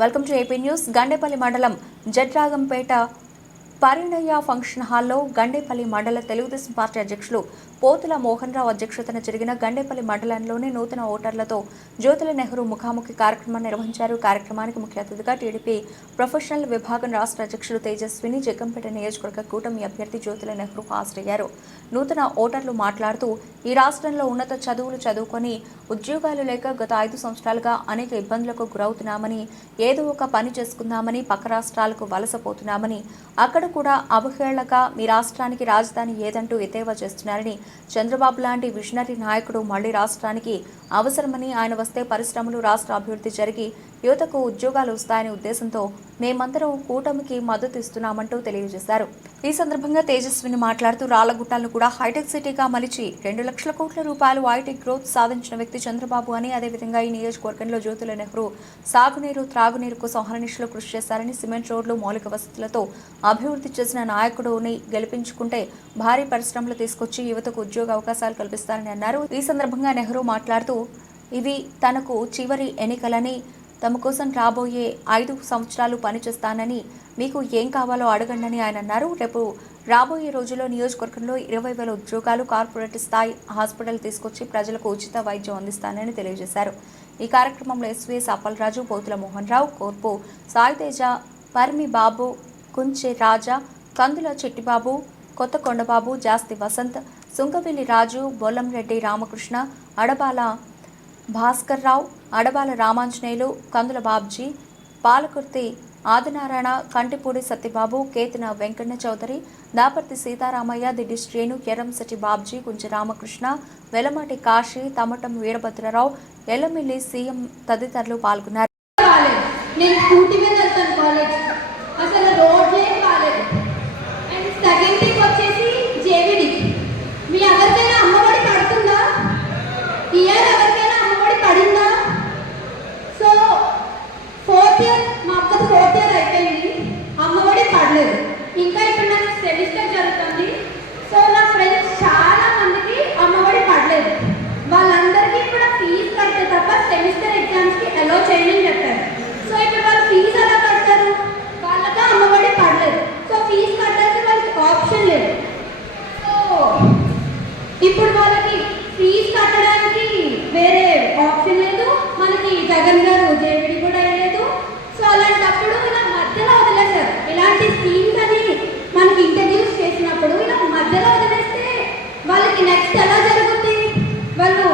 Welcome to AP news. Gandepalli మండలం జడ్రాగంపేట పరిణయ function హాల్లో గండేపల్లి మండల తెలుగుదేశం పార్టీ అధ్యక్షులు పోతుల మోహన్ రావు అధ్యక్షతన జరిగిన గండేపల్లి మండలంలోని నూతన ఓటర్లతో జ్యోతుల నెహ్రూ ముఖాముఖి కార్యక్రమం నిర్వహించారు. కార్యక్రమానికి ముఖ్య అతిథిగా టీడీపీ ప్రొఫెషనల్ విభాగం రాష్ట్ర అధ్యక్షుడు తేజస్విని జగ్గంపేట నియోజకవర్గ కూటమి అభ్యర్థి జ్యోతుల నెహ్రూ హాజరయ్యారు. నూతన ఓటర్లు మాట్లాడుతూ ఈ రాష్ట్రంలో ఉన్నత చదువులు చదువుకొని ఉద్యోగాలు లేక గత ఐదు సంవత్సరాలుగా అనేక ఇబ్బందులకు గురవుతున్నామని ఏదో ఒక పని చేసుకుందామని పక్క రాష్ట్రాలకు వలసపోతున్నామని అక్కడ కూడా అవహేళగా మీ రాష్ట్రానికి రాజధాని ఏదంటూ ఎద్దేవా చేస్తున్నారని చంద్రబాబు లాంటి విజనరీ నాయకుడు మళ్ళీ రాష్ట్రానికి అవసరమని ఆయన వస్తే పరిశ్రమలు రాష్ట్ర అభివృద్ధి జరిగి యువతకు ఉద్యోగాలు వస్తాయనే ఉద్దేశంతో మేమందరం కూటమికి మద్దతు ఇస్తున్నామంటూ తెలియజేశారు. ఈ సందర్భంగా తేజస్విని మాట్లాడుతూ రాళ్ళగుట్టాలను కూడా హైటెక్ సిటీగా మలిచి రెండు లక్షల కోట్ల రూపాయలు హైటెక్ గ్రోత్ సాధించిన వ్యక్తి చంద్రబాబు అని అదేవిధంగా ఈ నియోజకవర్గంలో జ్యోతుల నెహ్రూ సాగునీరు త్రాగునీరు కోసం అహర్నిశలు కృషి చేశారని సిమెంట్ రోడ్లు మౌలిక వసతులతో అభివృద్ధి చేసిన నాయకుడుని గెలిపించుకుంటే భారీ పరిశ్రమలు తీసుకొచ్చి యువతకు ఉద్యోగ అవకాశాలు కల్పిస్తారని అన్నారు. ఈ సందర్భంగా నెహ్రూ మాట్లాడుతూ ఇవి తనకు చివరి ఎన్నికలని తమ కోసం రాబోయే ఐదు సంవత్సరాలు పనిచేస్తానని మీకు ఏం కావాలో అడగండి ఆయన అన్నారు. రేపు రాబోయే రోజుల్లో నియోజకవర్గంలో ఇరవై వేల ఉద్యోగాలు కార్పొరేట్ స్థాయి హాస్పిటల్ తీసుకొచ్చి ప్రజలకు ఉచిత వైద్యం అందిస్తానని తెలియజేశారు. ఈ కార్యక్రమంలో ఎస్వీఎస్ అప్పలరాజు పోతుల మోహన్ రావు కోర్పు సాయితేజ పర్మి బాబు కుంచె రాజా కందుల చెట్టిబాబు కొత్త కొండబాబు జాస్తి వసంత్ సుంకవిల్లి రాజు బొల్లంరెడ్డి రామకృష్ణ అడబాల భాస్కర్ రావు అడబాల రామాంజనేయులు కందుల బాబ్జీ పాలకుర్తి ఆదినారాయణ కంటిపూడి సత్యబాబు కేతన వెంకన్న చౌదరి దాపర్తి సీతారామయ్య దిడ్డి శ్రేణు ఎర్రంశెట్టి బాబ్జీ కుంజ రామకృష్ణ వెలమాటి కాశీ తమటం వీరభద్రరావు ఎల్లమిల్లి సీఎం తదితరులు పాల్గొన్నారు కాలేదు నేను స్కూటీ మీద వెళ్తాను కాలేజ్ అసలు రోడ్లే కాలేదు అండ్ సెకండ్ థింగ్ వచ్చేసి జేవిడి మీ ఎవరికైనా అమ్మఒడి పడుతుందా ఇయర్ ఎవరికైనా అమ్మఒడి పడిందా సో ఫోర్త్ ఇయర్ మా అక్కది ఫోర్త్ ఇయర్ అయిపోయింది అమ్మఒడి పడలేదు ఇంకా ఇప్పుడు నాకు సెమిస్టర్ జరుగుతుంది సో నా ఫ్రెండ్స్ చాలా మందికి అమ్మఒడి పడలేదు వాళ్ళందరికీ కూడా ఫీజు కడితే తప్ప సెమిస్టర్ ఎగ్జామ్స్కి అలో చేయని చెప్పారు సో ఇప్పుడు వాళ్ళు ఫీజు ఎలా కడతారు వాళ్ళకి అమ్మఒడి పడలేదు సో ఫీజు కట్టడానికి వాళ్ళకి ఆప్షన్ లేదు సో ఇప్పుడు వాళ్ళకి ఫీజు కట్టడానికి వేరే ఆప్షన్ లేదు మనకి జగన్ గారు జేవిడి కూడా వేయలేదు సో అలాంటప్పుడు ఇలా మధ్యలో వదిలేశారు ఇలాంటి స్కీమ్స్ అని మనకి ఇంట్రడ్యూస్ చేసినప్పుడు ఇలా మధ్యలో వదిలేస్తే వాళ్ళకి నెక్స్ట్ ఎలా జరుగుతుంది వాళ్ళు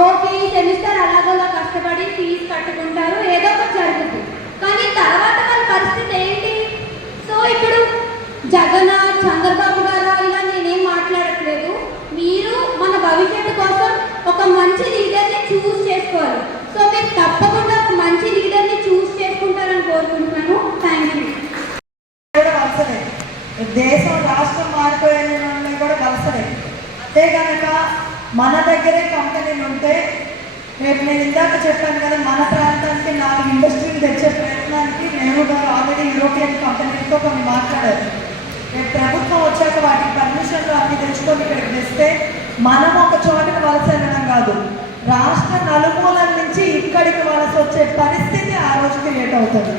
ఓకే ఈ సెమిస్టర్ అలాగోలా కష్టపడి ఫీజు కట్టుకుంటారు ఏదో ఒకటి జరుగుతుంది కానీ తర్వాత వాళ్ళ పరిస్థితి ఏంటి సో ఇప్పుడు జగన్ చంద్రబాబు గారు ఇలా నేనేం మాట్లాడట్లేదు మీరు మన భవిష్యత్తు కోసం ఒక మంచి లీడర్ని చూస్ చేసుకోవాలి సో మీరు తప్పకుండా ఒక మంచి లీడర్ని చూస్ చేసుకుంటారని కోరుకుంటున్నాను థ్యాంక్ యూ కూడా వలసనే దేశం రాష్ట్రం మారిపోయిన వాళ్ళని కూడా వలసనే అంతే కనుక మన దగ్గరే కంపెనీలు ఉంటే రేపు నేను ఇందాక చెప్పాను కదా మన ప్రాంతానికి నాలుగు ఇండస్ట్రీలు తెచ్చే ప్రయత్నానికి నేను గారు ఆల్రెడీ యూరోపియన్ కంపెనీలతో కొన్ని మాట్లాడారు. రేపు ప్రభుత్వం వచ్చాక వాటికి పర్మిషన్లు అన్ని తెచ్చుకొని ఇక్కడికి తెస్తే మనం ఒక చోటకి వలస వెళ్ళడం కాదు. రాష్ట్ర నలుమూలల నుంచి ఇక్కడికి వలస వచ్చే పరిస్థితి ఆ రోజుకి లేట్ అవుతుంది.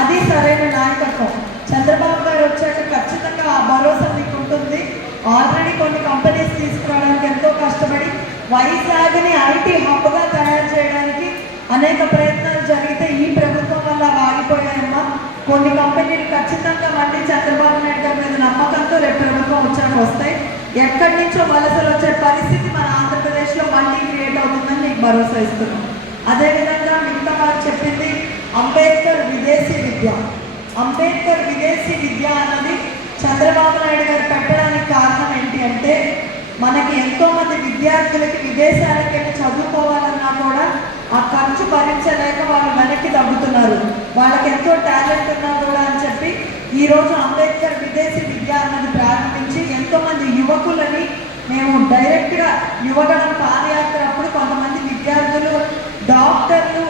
అది సరైన నాయకత్వం. చంద్రబాబు గారు వచ్చాక ఖచ్చితంగా ఆ భరోసా మీకు ఉంటుంది ఆల్రెడీ కొన్ని కంపెనీస్ తీసుకురావడానికి ఎంతో కష్టపడి వైజాగ్ని ఐటీ హబ్గా తయారు చేయడానికి అనేక ప్రయత్నాలు జరిగితే ఈ ప్రభుత్వం వల్ల అవి ఆగిపోయాయమ్మా కొన్ని కంపెనీలు ఖచ్చితంగా మళ్ళీ చంద్రబాబు నాయుడు గారి మీద నమ్మకంతో రేపు ప్రభుత్వం వచ్చాక వస్తాయి. ఎక్కడి నుంచో వలసలు వచ్చే పరిస్థితి మన ఆంధ్రప్రదేశ్లో మళ్ళీ క్రియేట్ అవుతుందని మీకు భరోసా ఇస్తున్నాం. అదేవిధంగా మిగతా వారు చెప్పింది అంబేద్కర్ విదేశీ విద్య. అంబేద్కర్ విదేశీ విద్య అన్నది చంద్రబాబు నాయుడు గారు పెట్టడానికి కారణం ఏంటి అంటే మనకి ఎంతో మంది విద్యార్థులకి విదేశాలకు వెళ్ళి చదువుకోవాలన్నా కూడా ఆ ఖర్చు భరించలేక వాళ్ళు వెనక్కి తగ్గుతున్నారు. వాళ్ళకి ఎంతో టాలెంట్ ఉన్నా కూడా అని చెప్పి ఈరోజు అంబేద్కర్ విదేశీ విద్య అన్నది ప్రారంభించి ఎంతో మంది యువకులని మేము డైరెక్ట్గా యువగణం పాదయాత్ర అప్పుడు కొంతమంది విద్యార్థులు డాక్టర్లు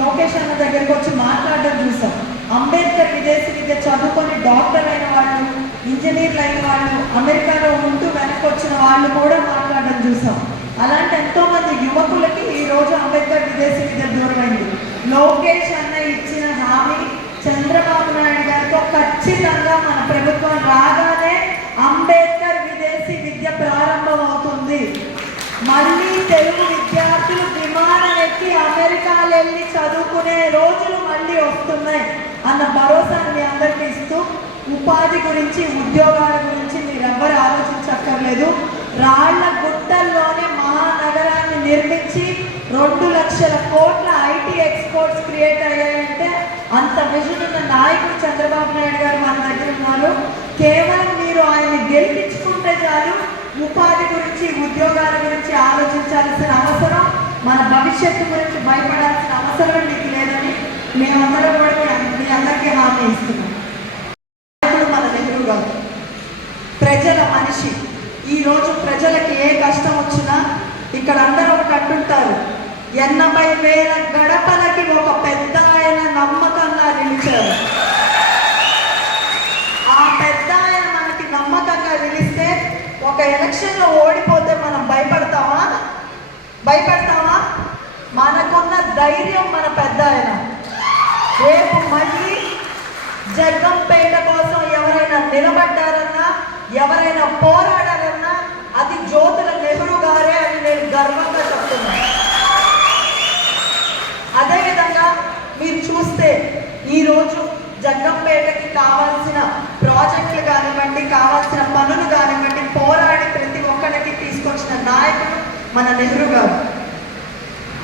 లోకేష్ అన్న దగ్గరికి వచ్చి మాట్లాడడం చూసాం. అంబేద్కర్ విదేశీ విద్య చదువుకొని డాక్టర్ అయిన వాళ్ళు ఇంజనీర్లు అయిన వాళ్ళు అమెరికాలో ఉంటూ బయటకు వచ్చిన వాళ్ళు కూడా మాట్లాడడం చూసాం. అలాంటి ఎంతో మంది యువకులకి ఈ రోజు అంబేద్కర్ విదేశీ విద్య దూరమైంది. లోకేష్ అన్న ఇచ్చిన హామీ చంద్రబాబు నాయుడు గారితో ఖచ్చితంగా మన ప్రభుత్వం రాగానే అంబేద్కర్ విదేశీ విద్య ప్రారంభం అవుతుంది మళ్ళీ తెలుగు విద్యార్థులు విమానం ఎక్కి అమెరికా వెళ్ళి చదువుకునే రోజులు మళ్ళీ వస్తున్నాయి అన్న భరోసాన్ని అందరికీ ఇస్తూ ఉపాధి గురించి ఉద్యోగాల గురించి మీరెవ్వరు ఆలోచించక్కర్లేదు. రాళ్ళ గుట్టల్లోనే మహానగరాన్ని నిర్మించి రెండు లక్షల కోట్ల ఐటీ ఎక్స్పోర్ట్స్ క్రియేట్ అయ్యాయంటే అంత విజన్ ఉన్న నాయకుడు చంద్రబాబు నాయుడు గారు మన దగ్గర ఉన్నారు. కేవలం మీరు ఆయన్ని గెలిపించుకుంటే చాలు ఉపాధి గురించి ఉద్యోగాల గురించి ఆలోచించాల్సిన అవసరం మన భవిష్యత్తు గురించి భయపడాల్సిన అవసరం మీకు లేదని మేమందరం కూడా మీ మీ అందరికీ హామీ ఇస్తున్నాం. కాదు ప్రజల మనిషి. ఈ రోజు ప్రజలకి ఏ కష్టం వచ్చినా ఇక్కడ అందరూ ఒకటి అంటుంటారు. ఎనభై వేల గడపలకి ఒక పెద్ద ఆయన నమ్మకంగా నిలిచారు. ఆ పెద్ద ఆయన మనకి నమ్మకంగా నిలిస్తే ఒక ఎలక్షన్లో ఓడిపోతే మనం భయపడతామా? భయపడతామా? మనకున్న ధైర్యం మన పెద్ద ఆయన. రేపు మళ్ళీ జగ్గంపేట కోసం ఎవరైనా నిలబడ్డారన్నా ఎవరైనా పోరాడారన్నా అది జ్యోతుల నెహ్రూ గారే అని నేను గర్వంగా చెప్తున్నాను అదేవిధంగా మీరు చూస్తే ఈరోజు జగ్గంపేటకి కావాల్సిన ప్రాజెక్టులు కానివ్వండి కావాల్సిన పనులు కానివ్వండి పోరాడి ప్రతి ఒక్కరికి తీసుకొచ్చిన నాయకుడు మన నెహ్రూ గారు.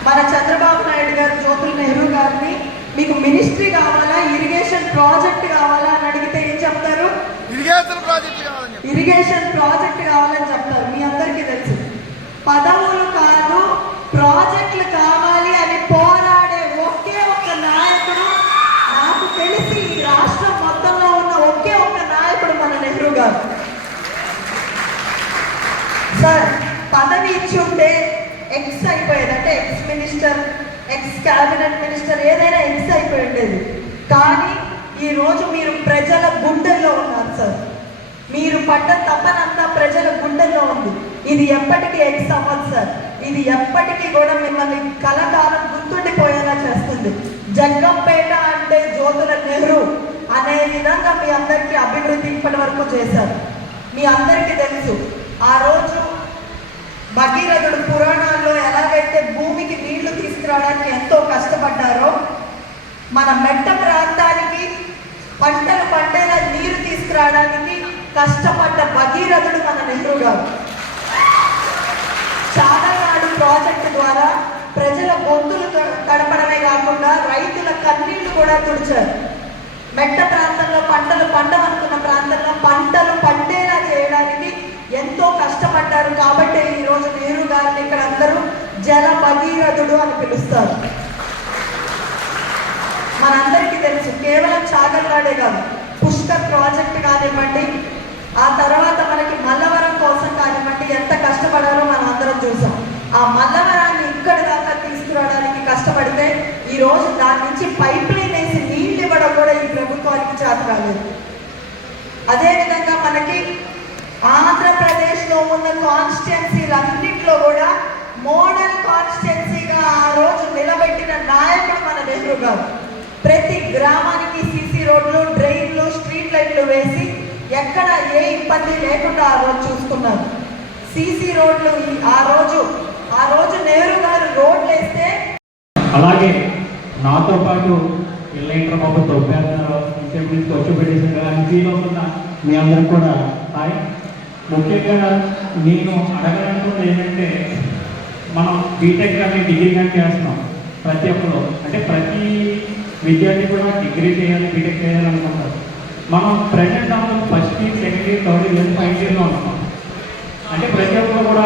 మన చంద్రబాబు నాయుడు గారు జ్యోతుల నెహ్రూ మీకు మినిస్ట్రీ కావాలా? ఇరిగేషన్ ప్రాజెక్ట్ కావాలా అని అడిగితే ఏం చెప్తారు? ఇరిగేషన్ ప్రాజెక్టు కావాలని ఇరిగేషన్ ప్రాజెక్ట్ కావాలని చెప్తారు. మీ అందరికీ తెలుసు. పదవులు కాదు ప్రాజెక్టులు కావాలి అని పోరాడే ఒకే ఒక్క నాయకుడు నాకు తెలిసి ఈ రాష్ట్రం మొత్తంలో ఉన్న ఒకే ఒక్క నాయకుడు మన నెహ్రూ గారు. సార్ పదవి ఇచ్చి ఉంటే ఎక్స్ అయిపోయేది. అంటే ex minister ex cabinet minister ఏదైనా ఎక్స్ అయిపోయి ఉండేది. కానీ ఈ రోజు మీరు ప్రజల గుండెల్లో ఉన్నారు సార్ మీరు పడ్డ తప్పనంతా ప్రజల గుండెల్లో ఉంది. ఇది ఎప్పటికీ ఎక్స్ అవ్వదు సార్ ఇది ఎప్పటికీ కూడా మిమ్మల్ని కలకాలం గుర్తుండిపోయేలా చేస్తుంది. జగ్గంపేట అంటే జ్యోతుల నెహ్రూ అనే విధంగా మీ అందరికీ అభివృద్ధి ఇప్పటి వరకు చేశారు. మీ అందరికీ తెలుసు ఆ రోజు భగీరథుడు పురాణ తీసుకురావడానికి ఎంతో కష్టపడ్డారో మన మెట్ట ప్రాంతానికి పంటలు పండేలా నీరు తీసుకురావడానికి కష్టపడ్డ భగీరథుడు మన నెహ్రూ గారు. చాలనాడు ప్రాజెక్టు ద్వారా ప్రజల గొంతులు తడపడమే కాకుండా రైతుల కన్నీళ్ళు కూడా తుడిచారు. మెట్ట ప్రాంతంలో పంటలు పండవనుకున్న ప్రాంతంలో పంటలు పండేలా చేయడానికి ఎంతో కష్టపడ్డారు. కాబట్టి ఈ రోజు నెహ్రూ గారిని ఇక్కడ అందరూ జల భగీరథుడు అని పిలుస్తారు. మనందరికీ తెలుసు కేవలం చాగల్లాడే కాదు పుష్కర్ ప్రాజెక్ట్ కానివ్వండి ఆ తర్వాత మనకి మల్లవరం కోసం కానివ్వండి ఎంత కష్టపడాలో మనం అందరం చూసాం. ఆ మల్లవరాన్ని ఇక్కడ దాకా తీసుకురావడానికి కష్టపడితే ఈ రోజు దాని నుంచి పైప్ లైన్ వేసి నీళ్ళు ఇవ్వడం కూడా ఈ ప్రభుత్వానికి చేత రాలేదు అదేవిధంగా మనకి ఆంధ్రప్రదేశ్లో ఉన్న కాన్స్టిట్యున్సీలన్నింటిలో కూడా మోడల్ కాన్స్టిట్యున్సీగా ఆ రోజు నిలబెట్టిన నాయకుడు మన నెహ్రూ గారు. ప్రతి గ్రామానికి సీసీ రోడ్లు డ్రైన్లు స్ట్రీట్ లైట్లు వేసి ఎక్కడ ఏ ఇబ్బంది లేకుండా ఆ రోజు చూసుకున్నారు. సీసీ రోడ్లు ఆ రోజు ఆ రోజు నెహ్రూ గారు రోడ్లు వేస్తే అలాగే నాతో పాటు ఇళ్ళైన బాబు తొబ్బేస్తున్నారు ఇంటి నుంచి వచ్చి కదా అని ఫీల్ అవుతున్న మీ అందరూ కూడా. హాయ్. ముఖ్యంగా నేను అడగాలనుకున్నది ఏంటంటే మనం బీటెక్ కానీ డిగ్రీ కానీ చేస్తున్నాం. ప్రతి ఒక్కరు. అంటే ప్రతి విద్యార్థి కూడా డిగ్రీ చేయాలి బీటెక్ చేయాలి అనుకుంటారు. మనం ప్రజెంట్ దాంట్లో first year second year third year five ఇయర్లో ఉంటున్నాం అంటే ప్రతి ఒక్కరు కూడా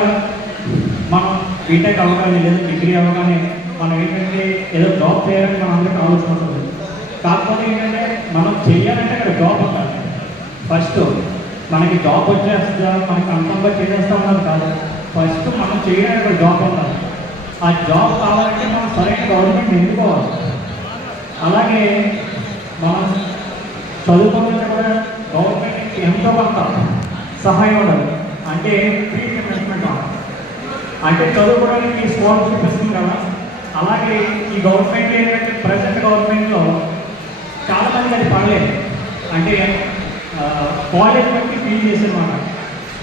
మనం బీటెక్ అవ్వగానే లేదా డిగ్రీ అవ్వగానే మనం ఏంటంటే ఏదో జాబ్ చేయాలని మనం అందరికీ ఆలోచన ఉంటుంది కాకపోతే ఏంటంటే మనం చేయాలంటే అక్కడ జాబ్ ఉండాలి. ఫస్ట్ మనకి జాబ్ వచ్చేస్తుందా? మనకి కన్ఫర్మ్గా చేసేస్తా ఉన్నది కాదు. ఫస్ట్ మనం చేయడానికి ఒక జాబ్ ఉండాలి. ఆ జాబ్ కావాలంటే మనం సరైన గవర్నమెంట్ ఎన్నుకోవాలి. అలాగే మనం చదువుకోవాలంటే కూడా గవర్నమెంట్ ఎంతో కొంత సహాయం ఉండాలి. అంటే ఫ్రీ ఇన్వెస్ట్మెంట్ అంటే చదువుకోవడానికి స్కాలర్షిప్ ఇస్తుంది కదా. అలాగే ఈ గవర్నమెంట్ ఏంటంటే ప్రజెంట్ గవర్నమెంట్లో చాలా మంది అది పడలేదు. అంటే కాలేజ్ బట్టి ఫీల్ చేసేమాట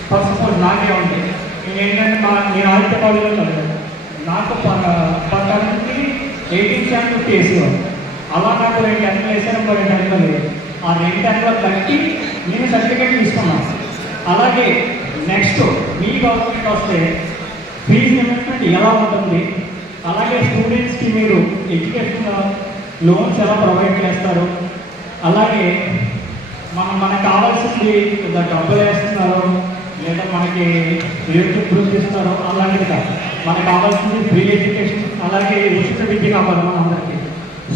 ఫస్ట్ ఆఫ్ ఆల్ నాకే ఉంది. నేను ఏంటంటే మా నేను ఆదిత్య కాలేజీలో చదివాను నాకు పట్టడానికి ఎయిటీన్ ఛానల్ వేసేవాడు అలా నాకు రెండు ఎంకలు వేసాను ఒక రెండు ఎంకలు లేదు. ఆ రెండు టెన్లో కట్టి నేను సర్టిఫికేట్ తీసుకున్నాను అలాగే నెక్స్ట్ మీ గవర్నమెంట్ వస్తే ఫీజు ఇన్వెస్ట్మెంట్ ఎలా ఉంటుంది? అలాగే స్టూడెంట్స్కి మీరు ఎడ్యుకేషన్ లోన్స్ ఎలా ప్రొవైడ్ చేస్తారు? అలాగే మనం మనకు కావాల్సింది డబ్బులు వేస్తున్నారు. లేదా మనకి యూట్యూబ్ ప్రూఫ్ ఇస్తున్నారు అలాంటిది కాదు. మనకు కావాల్సింది ఫ్రీ ఎడ్యుకేషన్ అలాగే ఉచిత విద్య కావాలి మనందరికీ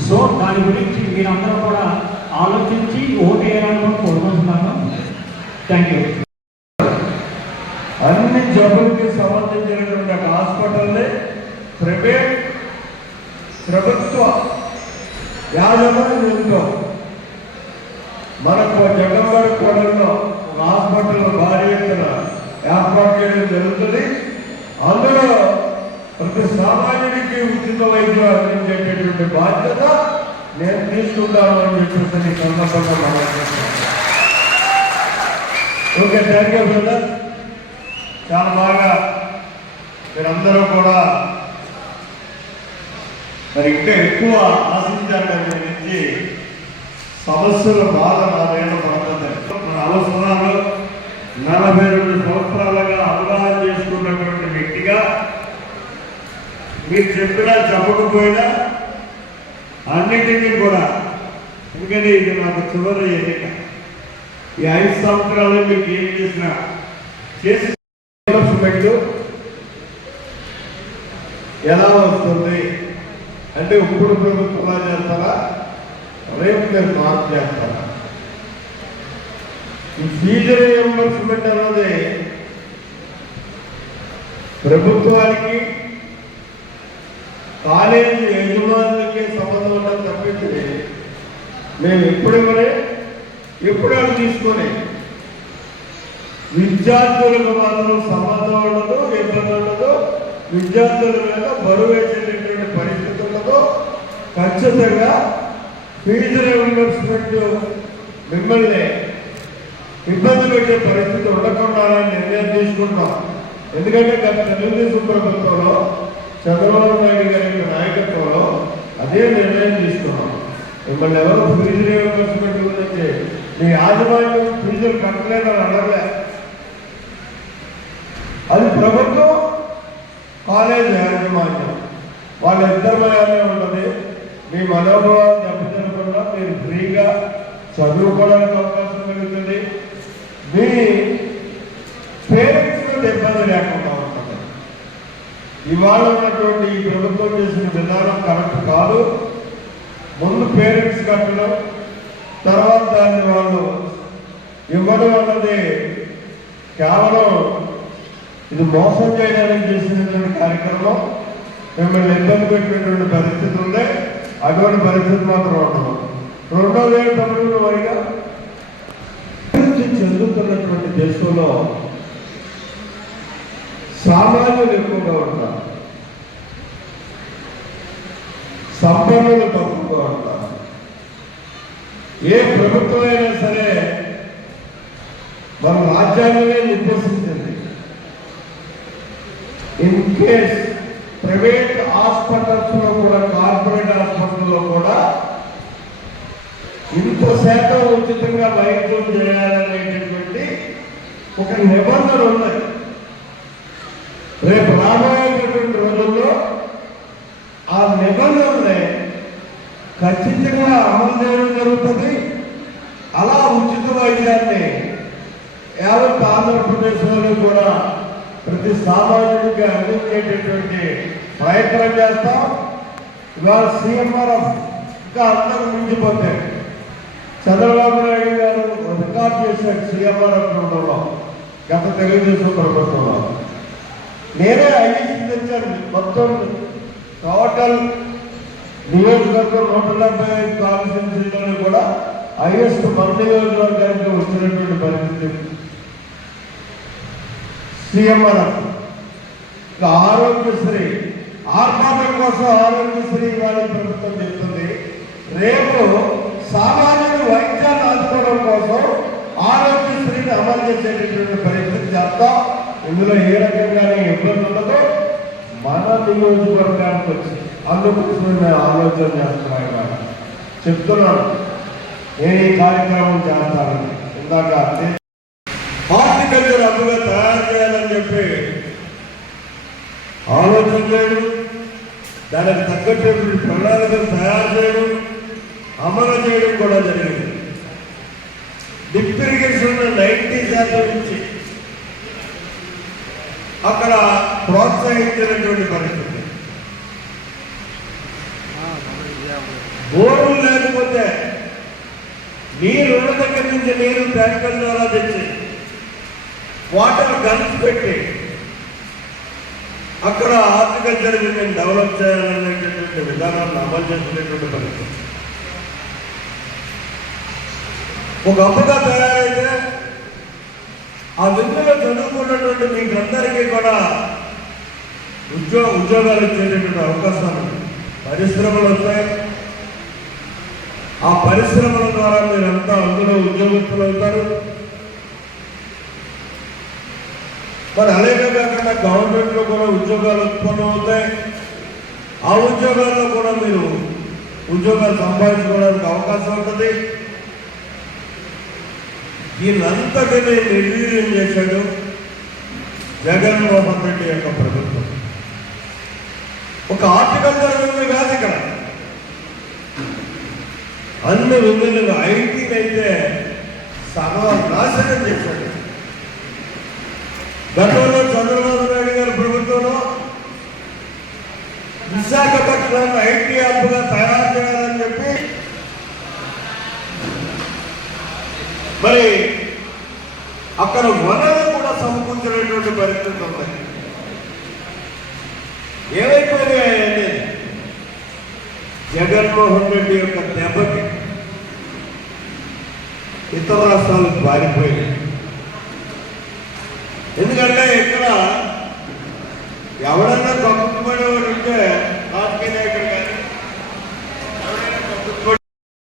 సో దాని గురించి మీరందరూ కూడా ఆలోచించి ఓటు వేయాలని కోరుకుంటున్నాను. థ్యాంక్ యూ అన్ని జబ్బులకి సంబంధించినటువంటి ఒక హాస్పిటల్ని ప్రైవేట్ ప్రభుత్వ యాజమాన్యంతో మనకు జగన్వాడ కోడల్లో ఒక హాస్పిటల్ భారీ ఎత్తున ఏర్పాటు చేయడం జరుగుతుంది. అందులో ప్రతి సామాన్యుడికి ఉచిత వైద్యం అందించేటటువంటి బాధ్యత నేను తీసుకుంటాను అని చెప్పేసి ఈ సందర్భంగా మనం ఓకే థ్యాంక్ యూ బ్రదర్. చాలా బాగా మీరందరూ కూడా మరి ఇంకా ఎక్కువ ఆశించారు నుంచి సమస్యల బాధ నా నాదేళ్ళు పడుతుంది మన అవసరాలు నలభై రెండు సంవత్సరాలుగా అవగాహన చేసుకున్నటువంటి వ్యక్తిగా మీరు చెప్పినా చెప్పకపోయినా అన్నిటినీ కూడా ఎందుకంటే ఇది నాకు చివరి ఎన్నిక. ఈ ఐదు సంవత్సరాలు మీకు ఏం చేసినా చేసి డెవలప్మెంట్ ఎలా వస్తుంది? అంటే ఇప్పుడు ప్రభుత్వం చేస్తారా? రేపు మీరు మార్పు చేస్తారా? ఈ ఫీజు రియంబర్స్మెంట్ అన్నది ప్రభుత్వానికి కాలేజీ యజమానులకి సంబంధం ఉన్నది తప్పించి మేము ఎప్పుడెవరే ఎప్పుడు అవి తీసుకొని విద్యార్థులకు మాత్రం సమాధం ఉండదు ఇబ్బంది ఉండదు విద్యార్థుల మీద బరువు వేసేటటువంటి పరిస్థితి ఉండదు ఖచ్చితంగా ఫీజు రియంబర్స్మెంట్ మిమ్మల్ని ఇబ్బంది పెట్టే పరిస్థితి ఉండకుండా నిర్ణయం తీసుకుంటాం ఎందుకంటే గత తెలుగుదేశం ప్రభుత్వంలో చంద్రబాబు నాయుడు గారి యొక్క నాయకత్వంలో అదే నిర్ణయం తీసుకున్నాం. మిమ్మల్ని ఎవరు ఫీజు ఖర్చు గురించి మీ యాజమాన్యం ఫీజులు కట్టలేదని అనలే అది ప్రభుత్వం కాలేజ్ యాజమాన్యం. వాళ్ళ ఇద్దరి ఉంటుంది. మీ మనోభావాలు దెబ్బతినకుండా మీరు ఫ్రీగా చదువుకోవడానికి అవకాశం కలుగుతుంది. మీ పేరెంట్స్ ఇబ్బంది లేకుండా ఉంటుంది. ఇవాళ ఉన్నటువంటి ఈ ప్రభుత్వం చేసిన విధానం కరెక్ట్ కాదు. ముందు పేరెంట్స్ కట్టడం తర్వాత దాన్ని వాళ్ళు ఇవ్వడం అన్నది కేవలం ఇది మోసం చేయడానికి చేసినటువంటి కార్యక్రమం. మిమ్మల్ని ఇబ్బంది పెట్టినటువంటి పరిస్థితి ఉంది అటువంటి పరిస్థితి మాత్రం ఉండదు. రెండోది ఏంటంటే వారిగా చెందుతున్నటువంటి దేశంలో సామాన్యులు ఎక్కువగా ఉంటారు. సంపన్నులు తక్కువ. ఉంటారు ఏ ప్రభుత్వం అయినా సరే మన రాజ్యాంగమే నిర్దేశించింది. ఇన్ కేస్ ప్రైవేట్ హాస్పిటల్స్లో కూడా కార్పొరేట్ హాస్పిటల్లో కూడా ఇంత శాతం ఉచితంగా వైద్యం చేయాలనేటటువంటి ఒక నిబంధన ఉన్నది. రేపు రాబోయేటటువంటి రోజుల్లో ఆ నిబంధనలు ఖచ్చితంగా అమలు చేయడం జరుగుతుంది. అలా ఉచిత వైద్యాన్ని యావత్ ఆంధ్రప్రదేశ్లోని కూడా ప్రతి సామాన్యుడికి అందించేటటువంటి ప్రయత్నం చేస్తాం. ఇవాళ సీఎంఆర్ఎఫ్ ఇంకా అందరూ మించిపోతే చంద్రబాబు నాయుడు గారు రికార్డ్ చేశారు సీఎంఆర్ఎఫ్ ఉండడంలో గత తెలుగుదేశం ప్రభుత్వంలో. నేనే ఐదు తెచ్చాను. మొత్తం టోటల్ నియోజకవర్గం నూట డెబ్బై ఐదు కాన్స్టిట్యూన్సీలోని కూడా హైయెస్ట్ మన నియోజకవర్గానికి వచ్చినటువంటి పరిస్థితి. సీఎంఆర్ఎఫ్ ఆరోగ్యశ్రీ ఆర్భాటం కోసం ఆరోగ్యశ్రీ ఇవ్వాలని ప్రభుత్వం చెప్తుంది. రేపు సామాన్యుడు వైద్యాన్ని అందుకోవడం కోసం ఆరోగ్యశ్రీని అమలు చేసేటటువంటి పరిస్థితి చేస్తాం. ఇందులో ఏ రకంగానే ఇబ్బంది ఉండదు. మన నియోజకవర్గానికి వచ్చింది. అందుకోసమే ఆలోచన చేస్తున్నాను ఇవాళ చెప్తున్నాను. నేను ఈ కార్యక్రమం చేస్తాను. ఇందాక హార్టికల్చర్ అప్పుగా తయారు చేయాలని చెప్పి ఆలోచన చేయడం దానికి తగ్గటువంటి ప్రణాళికలు తయారు చేయడం అమలు చేయడం కూడా జరిగింది. లిఫ్ట్ ఇరిగేషన్ నైంటీ శాతం నుంచి అక్కడ ప్రోత్సహించినటువంటి పరిస్థితి. బోర్లు లేకపోతే నీరు ఉన్న దగ్గర నుంచి నీరు ట్యాంకర్ ద్వారా తెచ్చి వాటర్ గన్స్ పెట్టి అక్కడ హార్టికల్చర్ మేము డెవలప్ చేయాలనేటటువంటి విధానాన్ని అమలు చేస్తున్నటువంటి పరిస్థితి. ఒక అప్పుగా తయారైతే ఆ విద్యలో చదువుకున్నటువంటి మీకందరికీ కూడా ఉద్యోగ ఉద్యోగాలు ఇచ్చేటటువంటి అవకాశాలు పరిశ్రమలు వస్తాయి. ఆ పరిశ్రమల ద్వారా మీరంతా అందులో ఉద్యోగస్తులు అవుతారు. మరి అలాగే కాకుండా గవర్నమెంట్లో కూడా ఉద్యోగాలు ఉత్పన్నం అవుతాయి. ఆ ఉద్యోగాల్లో కూడా మీరు ఉద్యోగాలు సంపాదించుకోవడానికి అవకాశం ఉంటుంది. దీన్నంతటినీ నిర్వీర్యం చేశాడు జగన్మోహన్ రెడ్డి యొక్క ప్రభుత్వం. ఒక ఆర్టికల్ జరిగింది కాదు ఇక్కడ. అన్ని విధులుగా ఐటీని అయితే సగం చేశాడు గతంలో చంద్రబాబు నాయుడు గారి ప్రభుత్వంలో విశాఖపట్నాన్ని ఐటీ హబ్గా తయారు చేయాలని చెప్పి మరి అక్కడ వనరు కూడా సమకూర్చినటువంటి పరిస్థితి ఉంది. ఏమైపోయినాయండి జగన్మోహన్ రెడ్డి యొక్క దెబ్బకి ఇతర రాష్ట్రాలకు పారిపోయాయి. ఎందుకంటే ఇక్కడ ఎవడన్నా గొప్ప